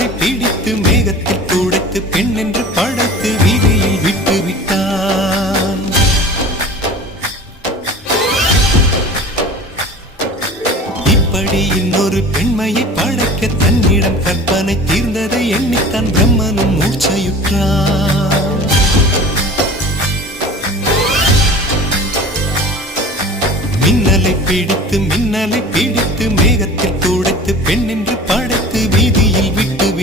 காலை பிடித்து மேகத்தில் துடைத்து பெண் என்று படைத்து வீதியில் விட்டு விட்டான். இப்படி இன்னொரு பெண்மையை படைக்க தன்னிடம் கற்பனை தீர்ந்ததை எண்ணித்தான் பிரம்மனும் மூச்சையுற்றான்.